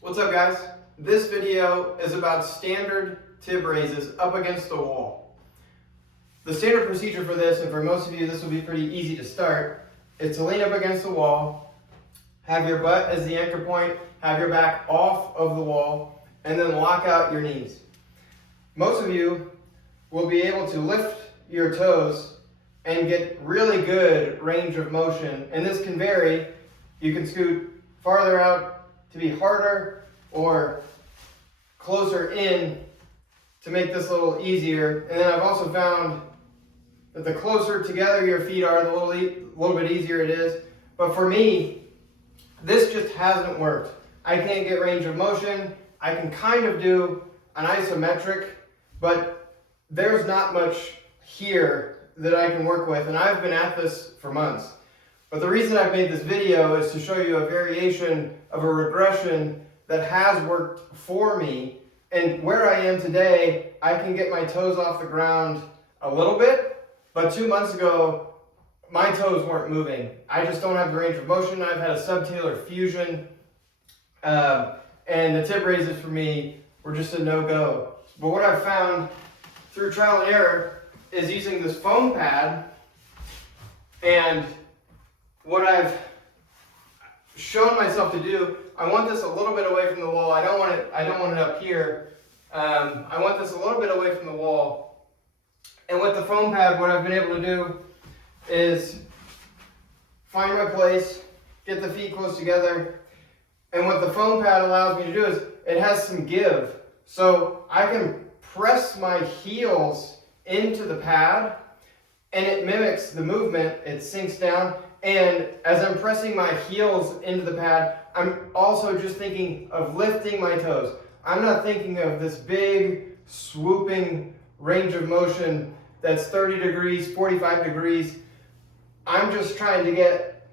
What's up, guys? This video is about standard tib raises up against the wall. The standard procedure for this, and for most of you this will be pretty easy to start, is to lean up against the wall, have your butt as the anchor point, have your back off of the wall, and then lock out your knees. Most of you will be able to lift your toes and get really good range of motion, and this can vary. You can scoot farther out to be harder or closer in to make this a little easier. And then I've also found that the closer together your feet are, the little bit easier it is. But for me, this just hasn't worked. I can't get range of motion. I can kind of do an isometric, but there's not much here that I can work with, and I've been at this for months. But the reason I've made this video is to show you a variation of a regression that has worked for me. And where I am today, I can get my toes off the ground a little bit, but 2 months ago, my toes weren't moving. I just don't have the range of motion. I've had a subtalar fusion, and the tib raises for me were just a no-go. But what I've found through trial and error is using this foam pad, and what I've shown myself to do, I want this a little bit away from the wall. I don't want it up here. I want this a little bit away from the wall. And with the foam pad, what I've been able to do is find my place, get the feet close together. And what the foam pad allows me to do is it has some give. So I can press my heels into the pad, and it mimics the movement. It sinks down. And as I'm pressing my heels into the pad, I'm also just thinking of lifting my toes. I'm not thinking of this big, swooping range of motion that's 30 degrees, 45 degrees. I'm just trying to get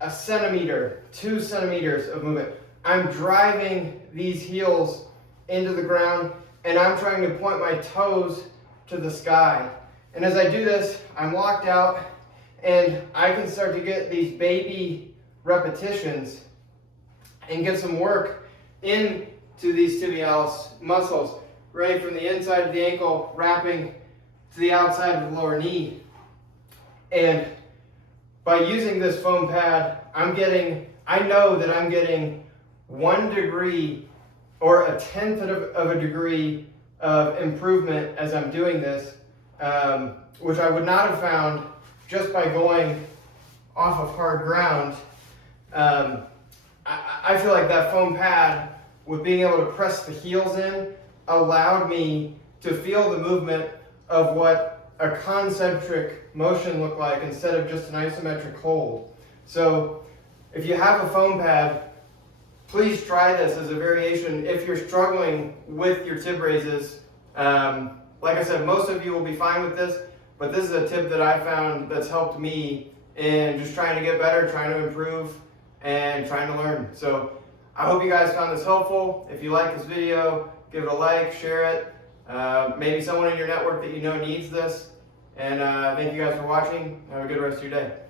a centimeter, 2 centimeters of movement. I'm driving these heels into the ground, and I'm trying to point my toes to the sky. And as I do this, I'm locked out, and I can start to get these baby repetitions and get some work into these tibialis muscles, running from the inside of the ankle, wrapping to the outside of the lower knee. And by using this foam pad, I know that I'm getting 1 degree or a tenth of a degree of improvement as I'm doing this, which I would not have found just by going off of hard ground. I feel like that foam pad, with being able to press the heels in, allowed me to feel the movement of what a concentric motion looked like instead of just an isometric hold. So if you have a foam pad, please try this as a variation if you're struggling with your tib raises. Like I said, most of you will be fine with this, but this is a tip that I found that's helped me in just trying to get better, trying to improve, and trying to learn. So I hope you guys found this helpful. If you like this video, give it a like, share it. Maybe someone in your network that you know needs this. And thank you guys for watching. Have a good rest of your day.